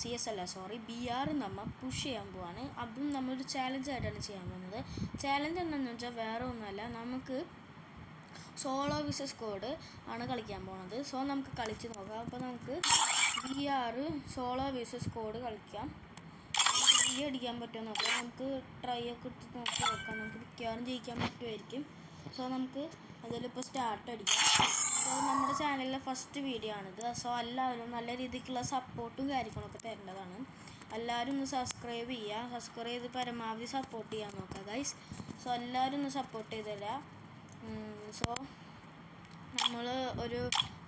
CS അല്ല sorry BR നമ്മൾ push ചെയ്യാൻ പോവാണ്. അതും നമ്മളൊരു ചാലഞ്ചായിട്ടാണ് ചെയ്യാൻ പോകുന്നത്. ചാലഞ്ച് എന്താണെന്ന് വെച്ചാൽ വേറെ ഒന്നുമല്ല, നമുക്ക് സോളോ വിസസ് സ്ക്വാഡ് ആണ് കളിക്കാൻ പോകുന്നത്. സോ നമുക്ക് കളിച്ച് നോക്കാം. അപ്പോൾ നമുക്ക് BR സോളോ വിസസ് സ്ക്വാഡ് കളിക്കാം. അടിക്കാൻ പറ്റുമോ നോക്കാം. നമുക്ക് ട്രൈ ഒക്കെ ഇട്ട് നോക്കാം. നമുക്ക് മിക്കവാറും ജയിക്കാൻ പറ്റുമായിരിക്കും. സോ നമുക്ക് അതിലിപ്പോൾ സ്റ്റാർട്ട് അടിക്കാം. സോ നമ്മുടെ ചാനലിലെ ഫസ്റ്റ് വീഡിയോ ആണിത്. സോ എല്ലാവരും നല്ല രീതിക്കുള്ള സപ്പോർട്ടും കാര്യങ്ങളൊക്കെ തരേണ്ടതാണ്. എല്ലാവരും ഒന്ന് സബ്സ്ക്രൈബ് ചെയ്യുക. സബ്സ്ക്രൈബ് ചെയ്ത് പരമാവധി സപ്പോർട്ട് ചെയ്യാൻ നോക്കുക ഗൈസ്. സോ എല്ലാവരും ഒന്ന് സപ്പോർട്ട് ചെയ്ത് തരാം. സോ നമ്മൾ ഒരു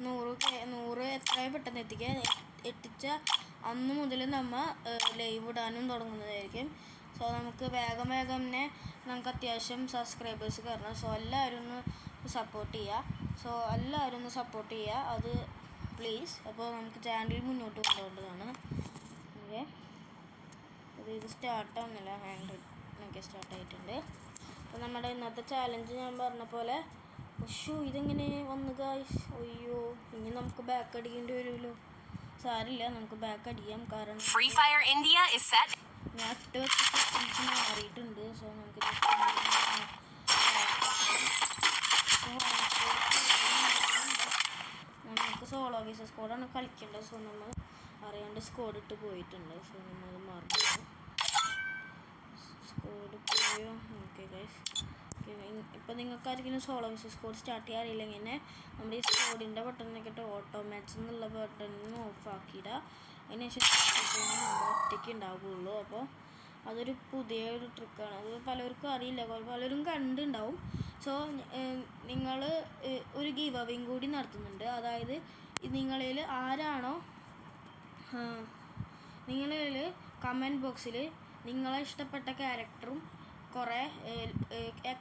100 എത്രയും പെട്ടെന്ന് എത്തിച്ച അന്ന് മുതൽ നമ്മൾ ലൈവ് ഇടാനും തുടങ്ങുന്നതായിരിക്കും. സോ നമുക്ക് വേഗം തന്നെ നമുക്ക് അത്യാവശ്യം സബ്സ്ക്രൈബേഴ്സ് കയറണം. സോ എല്ലാവരും ഒന്ന് സപ്പോർട്ട് ചെയ്യുക അത് പ്ലീസ്. അപ്പോൾ നമുക്ക് ചാനൽ മുന്നോട്ട് കൊണ്ടുപോകേണ്ടതാണ്. ഓക്കെ, ഇത് സ്റ്റാർട്ടാവുന്നില്ല. ഹാൻഡ് സ്റ്റാർട്ടായിട്ടുണ്ട്. അപ്പോൾ നമ്മുടെ ഇന്നത്തെ ചാലഞ്ച് ഞാൻ പറഞ്ഞ പോലെ ഇതെങ്ങനെ വന്നു ഗായ്സ്? അയ്യോ, ഇനി നമുക്ക് ബാക്ക് അടിക്കേണ്ടി വരുമല്ലോ. സാരില്ല, നമുക്ക് ബാക്ക് അടിക്കാം. കാരണം ഞാൻ ഇട്ട് വെച്ച് മാറിയിട്ടുണ്ട്. സോ നമുക്ക് സോളോ വിസസ് സ്ക്വാഡാണ് കളിക്കേണ്ടത്. സോ നമ്മൾ അറിയാണ്ട് സ്ക്വാഡ് ഇട്ട് പോയിട്ടുണ്ട്. സോ നമ്മൾ മറന്നു സ്ക്വാഡ് പോയോ. ഓക്കെ ഗൈസ്, ഇപ്പം നിങ്ങൾക്ക് ആരെങ്കിലും സോളോ വിസസ് സ്ക്വാഡ് സ്റ്റാർട്ട് ചെയ്യാൻ അറിയില്ലെങ്കിൽ നമ്മുടെ ഈ സ്ക്വാഡിൻ്റെ ബട്ടണിനൊക്കെ ഇട്ട് ഓട്ടോ മാച്ച് എന്നുള്ള ബട്ടണിന് ഓഫാക്കിയിടുക. അതിനുശേഷം നമ്മൾ ഒറ്റയ്ക്ക് ഉണ്ടാവുകയുള്ളൂ. അപ്പോൾ അതൊരു പുതിയൊരു ട്രിക്കാണ്. അത് പലർക്കും അറിയില്ല, പലരും കണ്ടുണ്ടാവും. സോ നിങ്ങൾ ഒരു ഗീവ് അവേയും കൂടി നടത്തുന്നുണ്ട്. അതായത് നിങ്ങളിൽ ആരാണോ കമൻറ്റ് ബോക്സിൽ നിങ്ങളെ ഇഷ്ടപ്പെട്ട ക്യാരക്ടറും കുറേ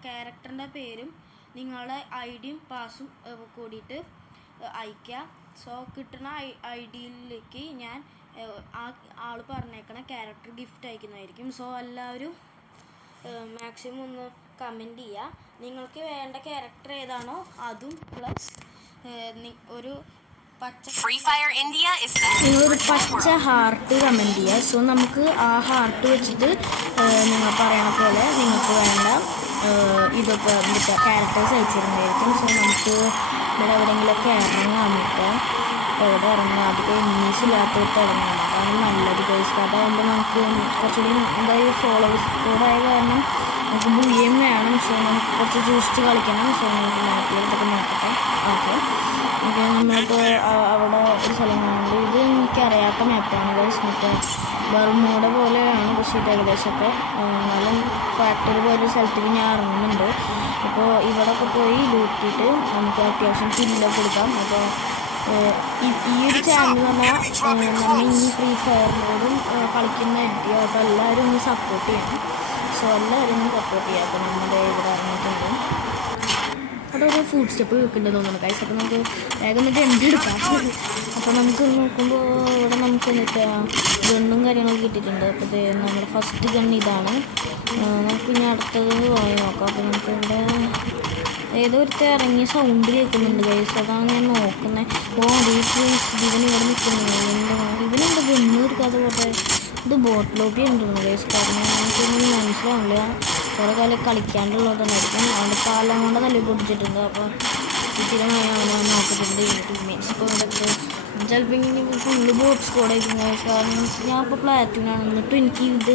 ക്യാരക്ടറിൻ്റെ പേരും നിങ്ങളുടെ ഐഡിയും പാസും കൂടിയിട്ട് അയയ്ക്കുക. സോ കിട്ടുന്ന ഐഡിയിലേക്ക് ഞാൻ ആൾ പറഞ്ഞേക്കണ ക്യാരക്ടർ ഗിഫ്റ്റ് അയക്കുന്നതായിരിക്കും. സോ എല്ലാവരും മാക്സിമം ഒന്ന് കമൻറ്റ് ചെയ്യുക. നിങ്ങൾക്ക് വേണ്ട ക്യാരക്ടർ ഏതാണോ അതും പ്ലസ് ഒരു നിങ്ങളൊരു പച്ച ഹാർട്ട് കമൻറ്റ് ചെയ്യുക. സോ നമുക്ക് ആ ഹാർട്ട് വെച്ചിട്ട് നിങ്ങൾ പറയണ പോലെ നിങ്ങൾക്ക് വേണ്ട ഇതൊക്കെ ക്യാരക്ടേഴ്സ് അയച്ചിരുന്നതായിരിക്കും. സോ നമുക്ക് ഇവിടെ എവിടെയെങ്കിലുമൊക്കെ ഇറങ്ങാമിപ്പോൾ എവിടെ ഇറങ്ങുക, അധികം ഇംഗ്ലീഷ് ഇല്ലാത്തവർക്ക് ഇറങ്ങാം. അതാണ് നല്ലത് ഗൈസ്. അതാകുമ്പോൾ നമുക്ക് കുറച്ചുകൂടി എന്തായാലും ഫോളോവേഴ്സ് കൂടായ കാരണം നമുക്ക് ബുയ്യം വേണം. സോ നമുക്ക് കുറച്ച് ചൂസ്റ്റ് കളിക്കണം. സോ നമുക്ക് മാപ്പിലൊക്കെ നോക്കട്ടെ. ഓക്കെ, നമ്മളിപ്പോൾ അവിടെ ഒരു സ്ഥലം കാണുന്നുണ്ട്. ഇത് എനിക്കറിയാത്ത മാപ്പാണ് ഗൈസ്. മറ്റേ ബർമൂഡ പോലെയാണ്, പക്ഷേ ഇത് ഏകദേശമൊക്കെ നല്ല ഫാക്ടറി പോലെ സ്ഥലത്തേക്ക് ഞാൻ ഇറങ്ങുന്നുണ്ട്. അപ്പോൾ ഇവിടെയൊക്കെ പോയി ലൂട്ടിയിട്ട് നമുക്ക് അത്യാവശ്യം കില്ലൊക്കെ കൊടുക്കാം. അപ്പോൾ ഈ ഒരു ചാനൽ പറഞ്ഞാൽ നമ്മൾ ഈ ഫ്രീ ഫയറിനോടും കളിക്കുന്ന എത്തിയോ. അപ്പോൾ എല്ലാവരും ഒന്ന് സപ്പോർട്ട് ചെയ്യണം. സോ എല്ലാവരും ഒന്ന് സപ്പോർട്ട് ചെയ്യുക. അപ്പോൾ നമ്മുടെ ഇവിടെ ഇറങ്ങിയിട്ടുണ്ട്. അവിടെ ഒരു ഫുഡ് സ്റ്റെപ്പ് വെക്കേണ്ടത് തോന്നുന്നു ഗൈസ്. അപ്പോൾ നമുക്ക് വേഗം എന്നിട്ട് എന്തെടുക്കാം. അപ്പോൾ നമുക്ക് നോക്കുമ്പോൾ ഇവിടെ നമുക്ക് എന്നിട്ട് ഗണ്ണും കാര്യങ്ങളൊക്കെ കിട്ടിയിട്ടുണ്ട്. അപ്പോൾ നമ്മുടെ ഫസ്റ്റ് ഗൺ ഇതാണ്. നമുക്ക് ഇനി അടുത്തത് പോയി നോക്കാം. അപ്പോൾ നമുക്ക് ഇവിടെ ഏതോ ഒരു ഇറങ്ങിയ സൗണ്ട് കേൾക്കുന്നുണ്ട് ഗൈസ്. അതാണ് ഞാൻ നോക്കുന്നത്. ഇവൻ ഇവിടെ നിൽക്കുന്നത് ഇവനെന്താ ഗണ്ണ് എടുക്കാതെ പോട്ടെ. ഇത് ബോട്ട് ലോബി ഉണ്ടെന്ന് ഗൈസ്. കാരണം നമുക്കൊന്നും മനസ്സിലാവില്ല. കുറേ കാലം കളിക്കാണ്ടുള്ളതായിരിക്കും. അവിടെ കാലം കൊണ്ട് തല്ലി പൊട്ടിച്ചിട്ടുണ്ട്. അപ്പോൾ സ്ഥിരമായി അവനെ നോക്കിയിട്ടുണ്ട് ടീംമേറ്റ്സ്. ഇപ്പോൾ ഇവിടെ ചിലപ്പോൾ ഫുള്ള് ബോട്ട് സ്കോഡായിരിക്കും ഗൈസ്. കാരണം ഞാൻ ഇപ്പോൾ പ്ലാറ്റൂണാണ്. എന്നിട്ടും എനിക്ക് ഇത്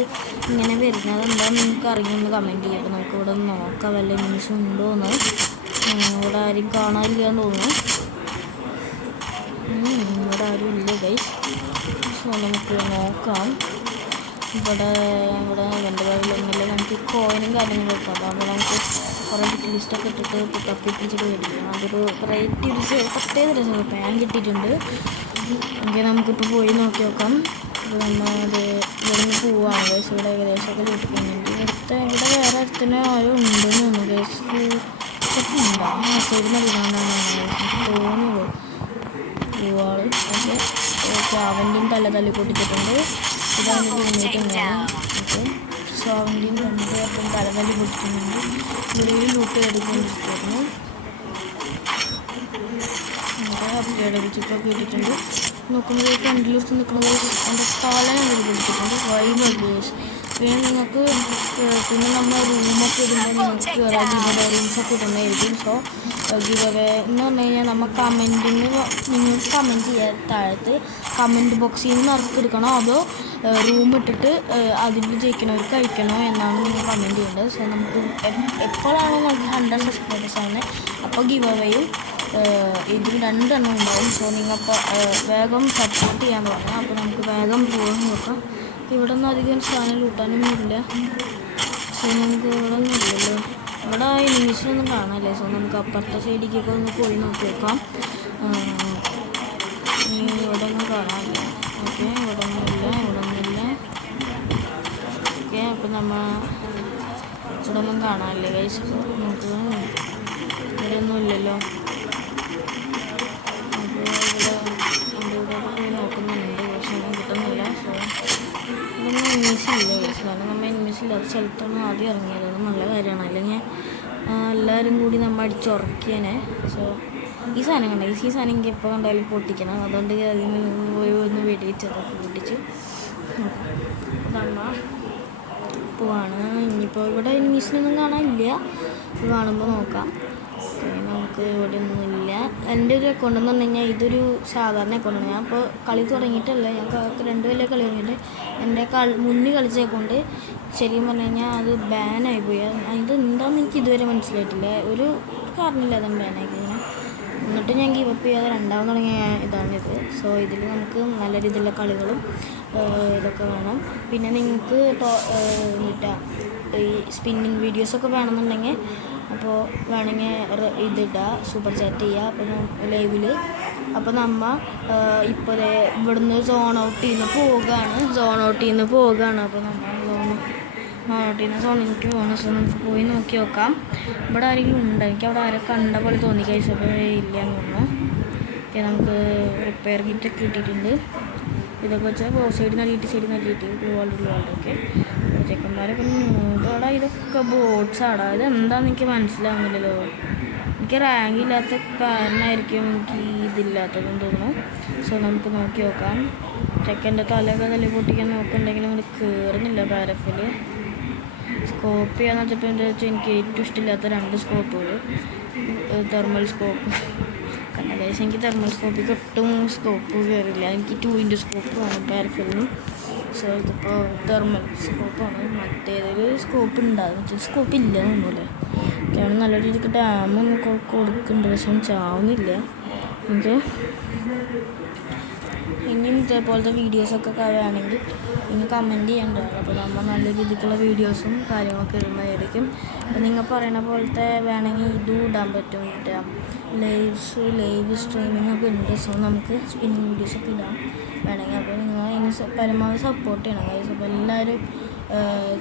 ഇങ്ങനെ വരുന്നത് എന്താണെന്ന് നിങ്ങൾക്ക് അറിയുമെന്ന് കമൻറ്റ് ചെയ്യുക. അപ്പോൾ നമുക്ക് ഇവിടെ നോക്കാം വല്ല ന്യൂസ് ഉണ്ടോയെന്ന്. ഇവിടെ ആരും കാണാനില്ല എന്ന് തോന്നുന്നു. ഇവിടെ ആരും ഇല്ല ഗൈസ്. സോ നമുക്ക് നോക്കാം. ഇവിടെ എൻ്റെ ഭാഗങ്ങളിലൊന്നുമില്ല. നമുക്ക് കോയിനും കാര്യങ്ങളൊക്കെ ഉണ്ട്. അപ്പോൾ നമുക്ക് കുറേ ലിസ്റ്റൊക്കെ ഇട്ടിട്ട് തപ്പിപ്പിച്ചിട്ട് മേടിക്കണം. അതൊരു വെറൈറ്റി ഒരു പ്രത്യേക രസം പാൻ കിട്ടിയിട്ടുണ്ട്. എങ്കിൽ നമുക്കിപ്പോൾ പോയി നോക്കി നോക്കാം. അപ്പോൾ നമ്മളത് ഇവിടെ നിന്ന് പോവാണ് ഗൈസ്. ഇവിടെ ഏകദേശമൊക്കെ ലൂട്ടിക്കുന്നുണ്ട്. ഇവിടെ വേറെ അടുത്തന്നെ ആരും ഉണ്ടെന്ന് തോന്നുന്നു ഗൈസ്. ഉണ്ടാവും മെസ്സേജ് നൽകാനാണ് തോന്നുന്നത്. പൂവാള് ഓക്കെ അവൻ്റെയും തല്ലി പൊട്ടിച്ചിട്ടുണ്ട്. ഇതാണ് ടീമേറ്റുണ്ടാവും. ഓക്കെ, സോ അവൻ്റെയും രണ്ടുപേർക്കും തല്ലി പൊട്ടിക്കുന്നുണ്ട്. ഇവിടെ ലൂട്ട് എടുക്കൊണ്ടിരിക്കുന്നു. ഇവിടെ അപ്ഗ്രേഡ് അടിച്ചിട്ടൊക്കെ ഇട്ടിട്ടുണ്ട്. നോക്കുന്നത് ഫ്രണ്ടിലെടുത്ത് നിൽക്കുന്നത് എൻ്റെ തലയാണ് പിടിച്ചിട്ടുണ്ട് വൈബ് ഗേസ്. പിന്നെ നിങ്ങൾക്ക് പിന്നെ നമ്മൾ റൂമൊക്കെ ഇടുമ്പോൾ നിങ്ങൾക്ക് ഗിവവേ റൂംസൊക്കെ ഇടുന്നതായിരിക്കും. സോ ഗിവവേ എന്ന് പറഞ്ഞു കഴിഞ്ഞാൽ നമ്മൾ കമൻറ്റിന് നിങ്ങൾക്ക് കമൻറ്റ് ചെയ്യാൻ താഴത്ത് കമൻറ്റ് ബോക്സിൽ നിന്ന് നറുക്കെടുക്കണോ അതോ റൂം ഇട്ടിട്ട് അതിൽ ജയിക്കണവർക്ക് കഴിക്കണോ എന്നാണ് നിങ്ങൾ കമൻറ്റ് ചെയ്യേണ്ടത്. സോ നമുക്ക് എപ്പോഴാണോ നമുക്ക് 100 സബ്സ്ക്രൈബേഴ്സ് ആവുന്നത് അപ്പോൾ ഗിവവേയും ഇതിൽ 2 എണ്ണം ഉണ്ടാവും. സോ നിങ്ങൾക്ക് വേഗം സപ്പോർട്ട് ചെയ്യാൻ തുടങ്ങാം. അപ്പോൾ നമുക്ക് വേഗം പോകാൻ നോക്കാം. ഇവിടെ ഒന്നും അധികം സാധനം ലൂട്ടാനൊന്നുമില്ല. സോ നമുക്ക് ഇവിടെ ഒന്നും ഇല്ലല്ലോ, ഇവിടെ ഇംഗ്ലീഷിലൊന്നും കാണാമല്ലേ. സോ നമുക്ക് അപ്പുറത്തെ സൈഡിലേക്കൊക്കെ ഒന്ന് പോയി നോക്കി വെക്കാം. ഇവിടെ ഒന്നും കാണാനില്ല. ഓക്കെ, ഇവിടെ ഒന്നുമില്ല, ഇവിടെ ഒന്നുമില്ല. ഓക്കെ, അപ്പം നമ്മൾ ഇവിടെ ഒന്നും കാണാനില്ല ഗൈസ്. നമുക്ക് ഇവിടെ ഒന്നും ഇല്ലല്ലോ. അപ്പോൾ ഇവിടെ പോയി നോക്കുന്നുണ്ട്, പക്ഷെ ഒന്നും കിട്ടുന്നില്ല. സോ ഇതൊന്നും ഇംഗ്ലീഷില്ല ഗൈസ്, കാരണം നമ്മൾ ഇംഗ്ലീഷില്ലാത്ത സ്ഥലത്തൊന്നും ആദ്യം ഇറങ്ങിയത്. അത് നല്ല കാര്യമാണ്, അല്ലെങ്കിൽ എല്ലാവരും കൂടി നമ്മൾ അടിച്ചുറക്കിയനെ. സോ ഈ സാധനം കണ്ട ഈ സാധനം എനിക്ക് എപ്പോൾ കണ്ടാലും പൊട്ടിക്കണം. അതുകൊണ്ട് അതിന് ഒന്ന് വെടിവെച്ചതൊക്കെ പൊട്ടിച്ച് നമ്മൾ പോവാണ്. ഇനിയിപ്പോൾ ഇവിടെ ഇംഗ്ലീഷിനൊന്നും കാണാനില്ല, കാണുമ്പോൾ നോക്കാം. നമുക്ക് ഇവിടെ ഒന്നുമില്ല. എൻ്റെ ഒരു അക്കൗണ്ട് എന്ന് പറഞ്ഞു കഴിഞ്ഞാൽ ഇതൊരു സാധാരണ അക്കൗണ്ടാണ്. ഞാൻ ഇപ്പോൾ കളി തുടങ്ങിയിട്ടല്ല, ഞാൻ 2 കൊല്ലം കളി തുടങ്ങിയിട്ട് എൻ്റെ മുന്നിൽ കളിച്ച അക്കൗണ്ട് ശരിക്കും പറഞ്ഞു കഴിഞ്ഞാൽ അത് ബാനായിപ്പോയി. ഇത് എന്താണെന്ന് എനിക്ക് ഇതുവരെ മനസ്സിലായിട്ടില്ല, ഒരു കാരണമില്ല അതും ബാനായിപ്പോയി. എന്നിട്ട് ഞാൻ ഗിവ് അപ്പ് ചെയ്യാതെ 2ാമത് തുടങ്ങിയ ഇതാണിത്. സോ ഇതിൽ നമുക്ക് നല്ല രീതിയിലുള്ള കളികളും ഇതൊക്കെ വേണം. പിന്നെ നിങ്ങൾക്ക് ഈ സ്പിന്നിങ് വീഡിയോസൊക്കെ വേണമെന്നുണ്ടെങ്കിൽ അപ്പോൾ വേണമെങ്കിൽ ഇതിടുക, സൂപ്പർ ചാറ്റ് ചെയ്യുക. അപ്പോൾ ലൈവിൽ അപ്പോൾ നമ്മൾ ഇപ്പോൾ ഇവിടുന്ന് സോൺ ഔട്ടിൽ നിന്ന് പോവുകയാണ്. അപ്പോൾ നമ്മൾ സോണിലേക്ക് പോകണം. സോ നമുക്ക് പോയി നോക്കി നോക്കാം. ഇവിടെ ആരെങ്കിലും ഉണ്ട്, എനിക്ക് അവിടെ ആരെ കണ്ട പോലെ തോന്നി കഴിച്ച, അപ്പോൾ ഇല്ല എന്ന് തോന്നുന്നു. ഓക്കെ, നമുക്ക് റിപ്പയർ കിറ്റൊക്കെ കിട്ടിയിട്ടുണ്ട്. ഇതൊക്കെ വെച്ചാൽ സൈഡിൽ നല്ലിയിട്ട് ഗ്ലൂ വാൾഡ്. ഓക്കെ, ചെക്കന്മാരൊക്കെ അവിടെ ഇതൊക്കെ ബോട്ട്സാടാ. ഇതെന്താണെന്ന് എനിക്ക് മനസ്സിലാവുന്നില്ലല്ലോ. എനിക്ക് റാങ്ക് ഇല്ലാത്ത കാരണമായിരിക്കും എനിക്ക് ഇതില്ലാത്തതെന്ന് തോന്നുന്നു. സോ നമുക്ക് നോക്കി നോക്കാം. ചെക്കൻ്റെ തലയൊക്കെ തല്ലി പൊട്ടിക്കാൻ നോക്കുന്നുണ്ടെങ്കിലും ഇവിടെ കയറുന്നില്ല പാരഫിൽ. സ്കോപ്പ് ചെയ്യാന്ന് വെച്ചപ്പോൾ എനിക്ക് ഏറ്റവും ഇഷ്ടമില്ലാത്ത 2 സ്കോപ്പുകൾ, തെർമൽ സ്കോപ്പ്. കാരണം എനിക്ക് തെർമൽ സ്കോപ്പിൽ ഒട്ടും സ്കോപ്പ് കയറില്ല. എനിക്ക് 2x സ്കോപ്പ് വേണം പാരഫിലിന്. സോ ഇതിപ്പോൾ തെർമൽ സ്കോപ്പാണ്. മറ്റേതൊരു സ്കോപ്പ് ഉണ്ടാകും, സ്കോപ്പ് ഇല്ല ഒന്നുമില്ല. ഒക്കെയാണ് നല്ല രീതിക്ക് ഡാമൊന്നും കൊടുക്കുന്നുണ്ട്, പക്ഷെ ചാവുന്നില്ല. ഓക്കെ, ഇനിയും ഇതേപോലത്തെ വീഡിയോസൊക്കെ വേണമെങ്കിൽ നിങ്ങൾ കമൻറ്റ് ചെയ്യേണ്ടതാണ്. അപ്പോൾ നമ്മൾ നല്ല രീതിക്കുള്ള വീഡിയോസും കാര്യങ്ങളൊക്കെ ഇടുന്നതായിരിക്കും. അപ്പോൾ നിങ്ങൾ പറയുന്ന പോലത്തെ വേണമെങ്കിൽ ഇതും ഇടാൻ പറ്റും. ലൈവ് സ്ട്രീമിംഗ് ഒക്കെ ഉണ്ട്. സോ നമുക്ക് സ്പിന്നിങ് വീഡിയോസൊക്കെ ഇടാം വേണമെങ്കിൽ. അപ്പോൾ നിങ്ങൾ അതിന് പരമാവധി സപ്പോർട്ട് ചെയ്യണം ഗൈസ്. അപ്പോൾ എല്ലാവരും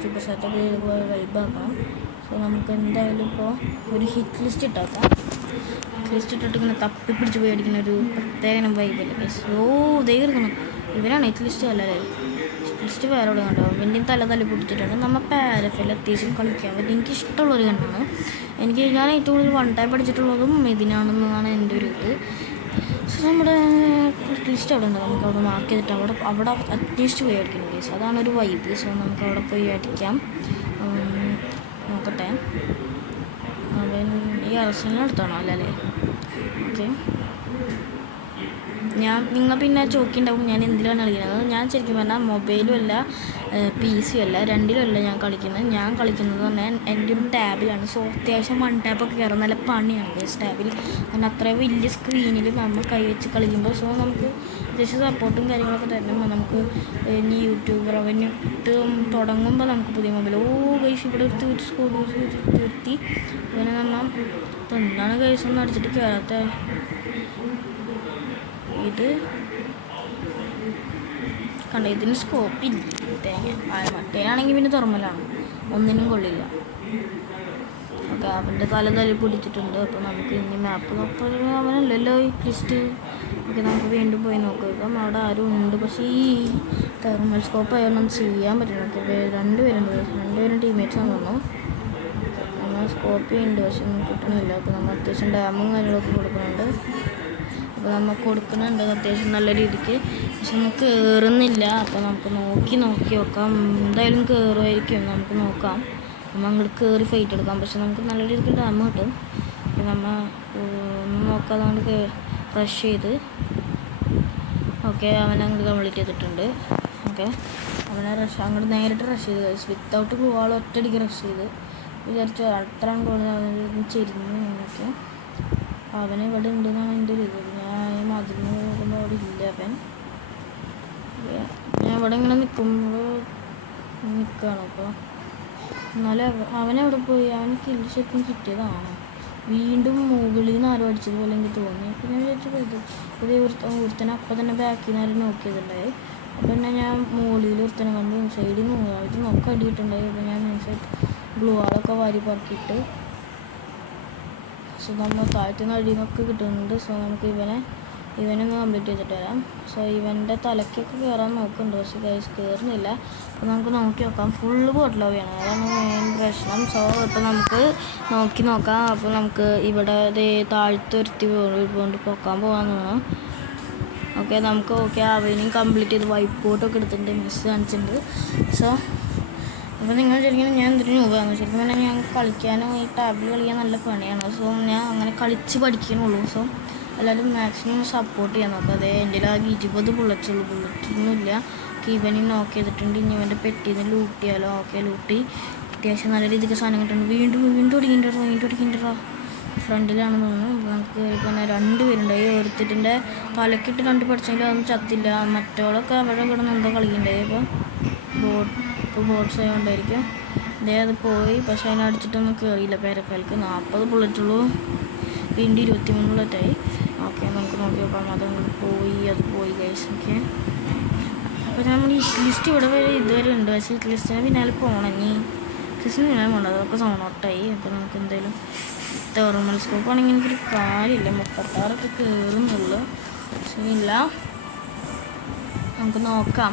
സൂപ്പർ ചാറ്റൊക്കെ വൈബാക്കണം. സോ നമുക്ക് എന്തായാലും ഇപ്പോൾ ഒരു ഹിറ്റ് ലിസ്റ്റ് ഇട്ടാക്കാം. ലിസ്റ്റ് ഇട്ടിട്ട് ഇങ്ങനെ തപ്പി പിടിച്ച് പേടിക്കുന്ന ഒരു പ്രത്യേക വൈബല്ലേ ഗൈസ്. ഇതേ എടുക്കണം. ഇവരാണ് ഹിറ്റ് ലിസ്റ്റ് അല്ലല്ലേ, ലിസ്റ്റ് വേറെ എവിടെ കണ്ടോ. വലിയ തല്ലി പൊട്ടിച്ചിട്ടുണ്ട്. നമ്മൾ പാരഫിൽ അത്യാവശ്യം കളിക്കാൻ പറ്റും. എനിക്ക് ഇഷ്ടമുള്ളൊരു കണ്ണാണ്. ഞാൻ ഏറ്റവും കൂടുതൽ 1 ടൈം പഠിച്ചിട്ടുള്ളതും ഇതിനാണെന്നാണ് എൻ്റെ ഒരു ഇത്. സോ നമ്മുടെ ലിസ്റ്റ് അവിടെ ഉണ്ട്, നമുക്ക് അവിടെ മാർക്ക് ചെയ്തിട്ട് അവിടെ അന്വേഷിച്ച് പോയി അടിക്കണം ഗൈസ്. അതാണ് ഒരു വൈബ്. സോ നമുക്ക് അവിടെ പോയി അടിക്കാം. നോക്കട്ടെ, അവൻ ഈ അറസ്റ്റിനടുത്താണോ അല്ലേ? ഓക്കെ, നിങ്ങൾ പിന്നെ ചോക്കിണ്ടാവും ഞാൻ എന്തിലാണ് കളിക്കുന്നത്. ഞാൻ ശരിക്കും പറഞ്ഞാൽ മൊബൈലും അല്ല PC അല്ല, രണ്ടിലുമല്ല ഞാൻ കളിക്കുന്നത്. ഞാൻ കളിക്കുന്നത് തന്നെ എൻ്റെ ഒരു ടാബിലാണ്. സോ അത്യാവശ്യം 1 ടാപ്പൊക്കെ കയറാൻ നല്ല പണിയാണ് ഗൈസ് ടാബിൽ. കാരണം അത്രയും വലിയ സ്ക്രീനിൽ നമ്മൾ കൈവച്ച് കളിക്കുമ്പോൾ സോ നമുക്ക് അത്യാവശ്യം സപ്പോർട്ടും കാര്യങ്ങളൊക്കെ തരണം. നമുക്ക് ഇനി യൂട്യൂബ് റവന്യൂ തുടങ്ങുമ്പോൾ നമുക്ക് പുതിയ മൊബൈൽ ഗൈസ് ഇവിടെ തീർത്തി. പിന്നെ നമ്മൾ എന്താണ് ഗൈസ് ഒന്നും അടിച്ചിട്ട് കയറാത്ത ഇത് കണ്ട. ഇതിന് സ്കോപ്പില്ല മറ്റേനാണെങ്കിൽ പിന്നെ തുറമലാണ്, ഒന്നിനും കൊള്ളില്ല. ഓക്കെ, അവൻ്റെ തലി പിടിച്ചിട്ടുണ്ട്. അപ്പോൾ നമുക്ക് ഇനി മാപ്പ് നോക്കാം. അവനല്ലല്ലോ ഈ ലിസ്റ്റ്. ഓക്കെ, നമുക്ക് വീണ്ടും പോയി നോക്കാം. അവിടെ ആരും ഉണ്ട്, പക്ഷേ ഈ തെർമൽ സ്കോപ്പ് ആയൊന്നും ചെയ്യാൻ പറ്റില്ല. ഓക്കെ, 2 പേരുണ്ട്, 2 പേരും ടീംമേറ്റ്സാണ് തോന്നുന്നു. നമ്മൾ സ്കോപ്പ് ചെയ്യുന്നുണ്ട്, പക്ഷെ ഒന്നും കിട്ടണില്ല. അപ്പോൾ നമ്മൾ അത്യാവശ്യം ഡാമും കാര്യങ്ങളൊക്കെ കൊടുക്കുന്നുണ്ട്. അപ്പോൾ നമ്മൾ കൊടുക്കുന്നുണ്ട് അത്യാവശ്യം നല്ല രീതിക്ക്. പക്ഷെ നമുക്ക് കയറുന്നില്ല. അപ്പോൾ നമുക്ക് നോക്കി നോക്കാം. എന്തായാലും കയറുമായിരിക്കും, നമുക്ക് നോക്കാം. നമ്മൾ അങ്ങോട്ട് കയറി ഫൈറ്റ് എടുക്കാം. പക്ഷെ നമുക്ക് നല്ല രീതിക്ക് ഡാം കിട്ടും. അപ്പോൾ നമ്മൾ ഒന്നും നോക്കാതെ കൊണ്ട് റഷ് ചെയ്ത് ഓക്കെ അവനെ അങ്ങോട്ട് കംപ്ലീറ്റ് ചെയ്തിട്ടുണ്ട്. ഓക്കെ അവനെ അങ്ങോട്ട് നേരിട്ട് റഷ് ചെയ്ത് വിത്തൗട്ട് ഗ്ലൂ വാൾ ഒറ്റയടിക്ക് റഷ് ചെയ്ത് വിചാരിച്ചു അത്ര കൂടുതൽ ചെരിഞ്ഞു. ഓക്കെ അവനെ ഇവിടെ ഉണ്ടെന്നാണ് എൻ്റെ ഒരു ഇത്. ഞാൻ മതിലിന് നോക്കുമ്പോൾ അവിടെ ഇല്ല അവൻ. ഞാൻ ഇവിടെ ഇങ്ങനെ നിൽക്കുമ്പോൾ നിൽക്കുകയാണ്. അപ്പോൾ എന്നാലും അവനെവിടെ പോയി? അവന് കില്ല് ശരിക്കും കിട്ടിയതാണ്. വീണ്ടും മുകളിൽ നിന്ന് ആരും അടിച്ചതുപോലെ എനിക്ക് തോന്നി. അപ്പോൾ ഞാൻ വിചാരിച്ചു ഇത് ഒരുത്തനെ അപ്പം തന്നെ ബാക്കിൽ നിന്ന് ആരും നോക്കിയതുണ്ടായി. അപ്പോൾ പിന്നെ ഞാൻ മുകളിൽ ഒരുത്തനെ കണ്ട് സൈഡിൽ നിന്ന് അവർ നോക്കി അടിയിട്ടുണ്ടായി. അപ്പോൾ ഞാൻ നൈസായിട്ട് ഗ്ലൂ വാളൊക്കെ വാരി പറക്കിയിട്ട് സോ നമ്മൾ താഴത്തുനിന്ന് അടിയിൽ നിന്നൊക്കെ കിട്ടുന്നുണ്ട്. സോ നമുക്ക് ഇവനൊന്ന് കംപ്ലീറ്റ് ചെയ്തിട്ട് വരാം. സോ ഇവൻ്റെ തലയ്ക്കൊക്കെ കയറാൻ നോക്കുന്നുണ്ട്, പക്ഷേ ഗൈസ് കയറുന്നില്ല. അപ്പോൾ നമുക്ക് നോക്കി നോക്കാം. ഫുള്ള് ബോട്ടിൽ വേണം, അതാണ് മെയിൻ പ്രശ്നം. സോ ഇപ്പോൾ നമുക്ക് നോക്കാം. അപ്പോൾ നമുക്ക് ഇവിടെ താഴ്ത്ത് ഒരുത്തി കൊണ്ട് പൊക്കാൻ പോകാമെന്നാണ്. ഓക്കെ നമുക്ക് അവനും കംപ്ലീറ്റ് ചെയ്ത് വൈപ്പ് ഔട്ടൊക്കെ എടുത്തിട്ടുണ്ട്, മിസ് കാണിച്ചിട്ടുണ്ട്. സോ അപ്പോൾ നിങ്ങൾ ശരിക്കും ഞാൻ എന്തൊരു രൂപയാണ് ശരിക്കും പറഞ്ഞാൽ ഞാൻ കളിക്കാനും ഈ ടാബിൽ കളിക്കാൻ നല്ല പണിയാണ്. സോ ഞാൻ അങ്ങനെ കളിച്ച് പഠിക്കണുള്ളൂ. സോ എല്ലാവരും മാക്സിമം സപ്പോർട്ട് ചെയ്യാൻ നോക്കുക. അതേ എൻ്റെ ആ 20 ബുള്ളറ്റ്സുള്ളൂ, ബുള്ളറ്റൊന്നുമില്ല. ഇവനും നോക്ക് ചെയ്തിട്ടുണ്ട്. ഇനി ഇവൻ്റെ പെട്ടിയിൽ നിന്ന് ലൂട്ട് ചെയ്യാലോ. ഓക്കെ ലൂട്ടി അത്യാവശ്യം നല്ല രീതിക്ക് സാധനം കിട്ടുന്നുണ്ട്. വീണ്ടും ഒടിക്കിണ്ടോ ഫ്രണ്ടിലാണെന്ന് തോന്നുന്നു. നമുക്ക് പിന്നെ 2 പേരുണ്ടായി. ഒരുത്തിൻ്റെ തലക്കിട്ട് 2 പഠിച്ചെങ്കിലും അതൊന്നും ചത്തില്ല. മറ്റോളൊക്കെ അവിടെ കിടന്ന് എന്തോ കളിക്കുന്നുണ്ടായി. ഇപ്പോൾ ബോട്ട്സ് ആയതുകൊണ്ടായിരിക്കും അത് പോയി. പക്ഷേ അതിനെ അടിച്ചിട്ടൊന്നും കയറിയില്ല. പേരക്കാൽക്ക് 40 ബുള്ളറ്റുള്ളൂ. വീണ്ടും 23 ബുള്ളറ്റായി. ഓക്കെ നമുക്ക് നോക്കി നോക്കാം. അതങ്ങോട്ട് പോയി ഗൈസ്. ഓക്കെ അപ്പോൾ നമ്മൾ ഈ ലിസ്റ്റ് ഇവിടെ വരെ ഇതുവരെ ഉണ്ട്. പക്ഷേ ഈ ലിസ്റ്റിന് പിന്നാലെ പോകണം. ലിസ്റ്റിന് പിന്നാലെ പോകണം. അതൊക്കെ സോണോട്ടായി. അപ്പോൾ നമുക്ക് എന്തായാലും തെർമൽ സ്കോപ്പ് ആണെങ്കിൽ എനിക്കൊരു കാര്യമില്ല. 36 കയറുന്നുള്ളൂ. പക്ഷേ ഇല്ല, നമുക്ക് നോക്കാം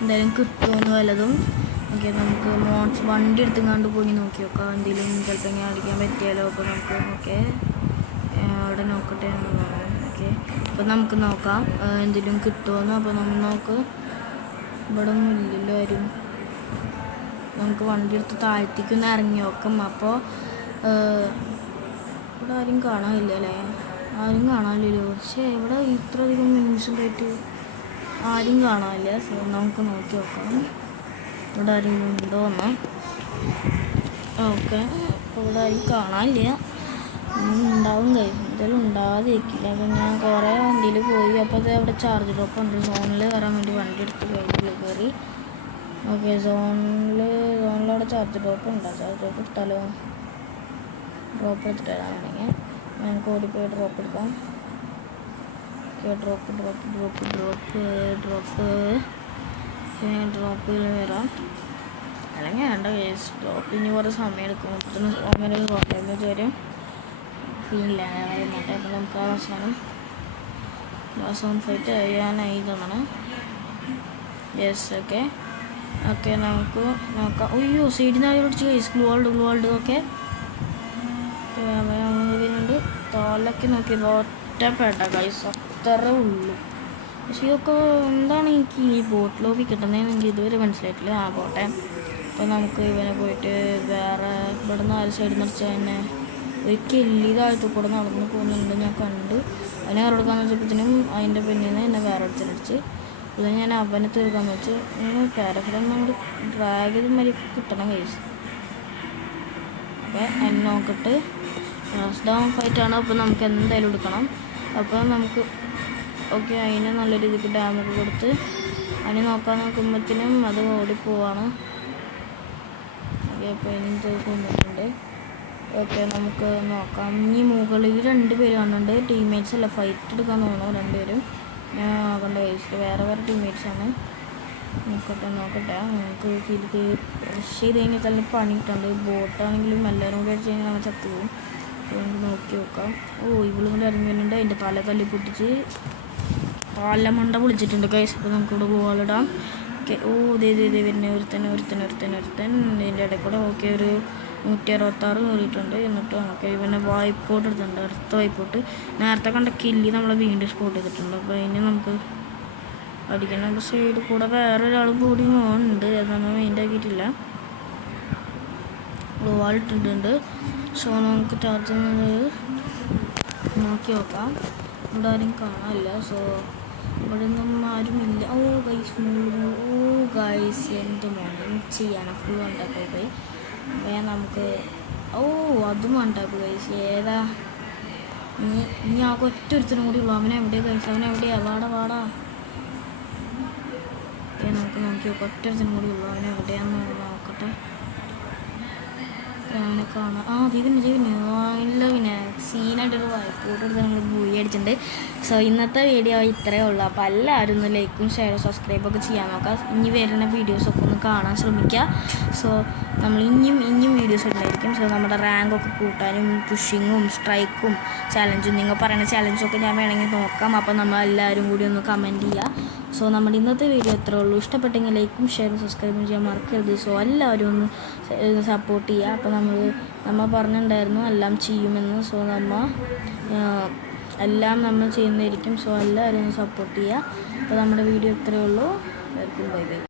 എന്തായാലും കിട്ടുമെന്ന് വല്ലതും. ഓക്കെ നമുക്ക് വണ്ടി എടുത്തുകൊണ്ട് പോയി നോക്കി നോക്കാം. എന്തെങ്കിലും ചിലപ്പോൾ ഇങ്ങനെ അടിക്കാൻ പറ്റിയാലോ. അപ്പോൾ നമുക്ക് അവിടെ നോക്കട്ടെ. ഓക്കെ അപ്പോൾ നമുക്ക് നോക്കാം എന്തെങ്കിലും കിട്ടുമെന്ന്. അപ്പോൾ നമുക്ക് ഇവിടെ ഒന്നും ഇല്ലല്ലോ ആരും. നമുക്ക് വണ്ടി എടുത്ത് താഴ്ത്തിക്കൊന്ന് ഇറങ്ങി നോക്കാം. അപ്പോൾ ഇവിടെ ആരും കാണാനില്ല അല്ലേ? ആരും കാണാനില്ലല്ലോ. പക്ഷേ ഇവിടെ ഇത്രയധികം മിനിറ്റ്സ് ഉണ്ടായിട്ട് ആരും കാണാനില്ല. സോ നമുക്ക് നോക്കി നോക്കാം ഇവിടെ ആരെങ്കിലും ഉണ്ടോ എന്ന്. ഓക്കെ അപ്പോൾ ഇവിടെ ആരും കാണാനില്ല. ഉണ്ടാവും എന്തായാലും ഉണ്ടാകാതിരിക്കില്ല. അപ്പോൾ ഞാൻ കുറേ വണ്ടിയിൽ പോയി. അപ്പോൾ അത് അവിടെ ചാർജ് ഡ്രോപ്പ് ഉണ്ട്. സോണിൽ കയറാൻ വേണ്ടി വണ്ടി എടുത്ത് കയറി. ഓക്കെ സോണിലവിടെ ചാർജ് ഡ്രോപ്പ് ഉണ്ടോ? ചാർജ് ഡ്രോപ്പ് എടുത്താലോ? ഡ്രോപ്പ് എടുത്തിട്ട് വരാനാണെങ്കിൽ ഞങ്ങൾക്ക് ഓടിപ്പോയി ഡ്രോപ്പ് എടുക്കാം. ഓക്കെ ഡ്രോപ്പിൽ വരാം. അല്ലെങ്കിൽ വേണ്ട കേസ് ഡ്രോപ്പ് ഇനി കുറേ സമയം എടുക്കും. അങ്ങനെ കോട്ടയം വരും ഫീലില്ല. അപ്പോൾ നമുക്ക് അവസാനം ഫൈറ്റ് ചെയ്യാനായി തോന്നണം. യെസ് ഓക്കെ നമുക്ക് നോക്കാം. അയ്യോ സൈഡിൽ നിന്ന് ആരും പിടിച്ച് കേസ് ഗ്ലൂ വാൾഡ്. ഓക്കെ വരുന്നുണ്ട്. തോലൊക്കെ നോക്കി ഒറ്റപ്പെട്ട കൈസ് അത്രേ ഉള്ളൂ. പക്ഷേ ഇതൊക്കെ എന്താണ് എനിക്ക് ഈ ബോട്ട് ലോബി കിട്ടുന്നതെന്ന് എനിക്ക് ഇതുവരെ മനസ്സിലായിട്ടില്ല. പോട്ടെ. അപ്പോൾ നമുക്ക് ഇവനെ പോയിട്ട് വേറെ ഇവിടെ നിന്ന് ആര് സൈഡിൽ നിന്ന് തന്നെ ഒരു കെല്ലി താഴത്തു കൂടെ നടന്ന് പോകുന്നുണ്ട്. ഞാൻ കണ്ടു. അവനെ കയറെടുക്കാന്ന് വെച്ചപ്പോഴത്തേനും അതിൻ്റെ പിന്നിൽ നിന്ന് എന്നെ വേറെ അടുത്തടിച്ച്. ഇത് ഞാൻ അവനെ തീർക്കാന്ന് വെച്ച് പാരഫിലൊന്നും അങ്ങോട്ട് ഡ്രാഗ് ചെയ്ത് മരി കിട്ടണം കേസ്. ഓക്കെ അതിന് നോക്കിയിട്ട് ലാസ്റ്റ് ഡൗൺ ഫൈറ്റാണ്. അപ്പോൾ നമുക്ക് എന്തായാലും എടുക്കണം. അപ്പോൾ നമുക്ക് ഓക്കെ അതിന് നല്ല രീതിക്ക് ഡാമൊക്കെ കൊടുത്ത് അതിന് നോക്കാൻ നോക്കുമ്പോഴത്തേനും അത് ഓടിപ്പോവാണ്. ഓക്കെ അപ്പോൾ ഇനി കൊണ്ടിട്ടുണ്ട്. ഓക്കെ നമുക്ക് നോക്കാം. ഇനി മുകളിൽ 2 പേര് കാണുന്നുണ്ട്. ടീംമേറ്റ്സ് അല്ല, ഫൈറ്റ് എടുക്കാൻ തോന്നുന്നു 2 പേരും. ഞാൻ ആകേണ്ട കേസിൽ വേറെ ടീംമേറ്റ്സാണ്. നോക്കട്ടെ നമുക്ക് ഇതിലേക്ക് റഷ് ചെയ്ത് കഴിഞ്ഞാൽ തന്നെ പണി കിട്ടുന്നുണ്ട്. ബോട്ടാണെങ്കിലും എല്ലാവരും കൂടി അടിച്ച് കഴിഞ്ഞാൽ നമ്മൾ ചത്തു പോകും. അപ്പോൾ നമുക്ക് നോക്കി നോക്കാം. ഇവളും കൂടി ഇറങ്ങി വരുന്നുണ്ട്. അതിൻ്റെ തല തല്ലി പൊട്ടിച്ച് മണ്ട പൊളിച്ചിട്ടുണ്ട് കൈസ്. അപ്പോൾ നമുക്കിവിടെ ഗോളിടാം. ഓക്കെ. ഓ ഇതേ വരുന്ന ഒരുത്തൻ ഇതിൻ്റെ ഇടയിൽ കൂടെ. ഓക്കെ, ഒരു 166 കയറിയിട്ടുണ്ട്. എന്നിട്ട് നമുക്ക് ഇവനെ വായ്പോട്ട് എടുത്തിട്ടുണ്ട്, അടുത്ത വായ്പോട്ട്. നേരത്തെ കണ്ട കില്ലി നമ്മളെ വീണ്ടും സ്പോട്ട് ചെയ്തിട്ടുണ്ട്. അപ്പോൾ ഇനി നമുക്ക് അടിക്കണം. അപ്പോൾ സൈഡിൽ കൂടെ വേറൊരാളും കൂടി ഉണ്ട്, അത് നമ്മൾ മെയിൻ്റ് ആക്കിയിട്ടില്ല. ഗ്ലോവാൾ ഇട്ടിട്ടുണ്ട്. സോ നമുക്ക് ചാർജ് നോക്കി നോക്കാം. ഇവിടെ ആരും കാണാനില്ല. സോ ഇവിടെ ഒന്നും ആരുമില്ല. ഓ ഗൈസ് എൻ്റെ മോനെ ചെയ്യാനാണ് ഫുൾ വൺ ടാപ്പ് പോയി. നമുക്ക് അതും വൺ ടാപ്പ് ഗൈസ്. ഏതാ ഇനി ആ ഒറ്റൊരുത്തനും കൂടി ഉള്ളു. അവനെവിടെയാ ഗൈസ്? അവനെവിടെയാ? വാടാ. നമുക്ക് നോക്കി നോക്കാം. ഒറ്റൊരുത്തനും കൂടി ഉള്ളു. അവനെവിടെയാന്ന് നോക്കട്ടെ. അവനെ കാണാം. ജീവന് ഇല്ല. പിന്നെ സീനായിട്ടൊരു വായ്പോട്ട് എടുത്ത് നമ്മൾ പോയി അടിച്ചിട്ടുണ്ട്. സോ ഇന്നത്തെ വീഡിയോ ഇത്രയേ ഉള്ളൂ. അപ്പോൾ എല്ലാവരും ഒന്ന് ലൈക്കും ഷെയറും സബ്സ്ക്രൈബൊക്കെ ചെയ്യാൻ നോക്കാം. ഇനി വരുന്ന വീഡിയോസൊക്കെ ഒന്ന് കാണാൻ ശ്രമിക്കുക. സോ നമ്മൾ ഇനിയും വീഡിയോസ് ഉണ്ടായിരിക്കും. സോ നമ്മുടെ റാങ്കൊക്കെ കൂട്ടാനും പുഷിങ്ങും സ്ട്രൈക്കും ചലഞ്ചും നിങ്ങൾ പറയുന്ന ചലഞ്ചൊക്കെ ഞാൻ വേണമെങ്കിൽ നോക്കാം. അപ്പോൾ നമ്മൾ എല്ലാവരും കൂടി ഒന്ന് കമൻറ്റ് ചെയ്യുക. സോ നമ്മുടെ ഇന്നത്തെ വീഡിയോ ഇത്രേ ഉള്ളൂ. ഇഷ്ടപ്പെട്ടെങ്കിൽ ലൈക്കും ഷെയറും സബ്സ്ക്രൈബും ചെയ്യാൻ മറക്കരുത്. സോ എല്ലാവരും ഒന്ന് സപ്പോർട്ട് ചെയ്യുക. അപ്പോൾ നമ്മൾ പറഞ്ഞിട്ടുണ്ടായിരുന്നു എല്ലാം ചെയ്യുമെന്ന്. സോ എല്ലാം നമ്മൾ ചെയ്യുന്നതായിരിക്കും. സോ എല്ലാവരും ഒന്ന് സപ്പോർട്ട് ചെയ്യുക. അപ്പോൾ നമ്മുടെ വീഡിയോ ഇത്രയേ ഉള്ളൂ. എല്ലാവർക്കും ബൈ.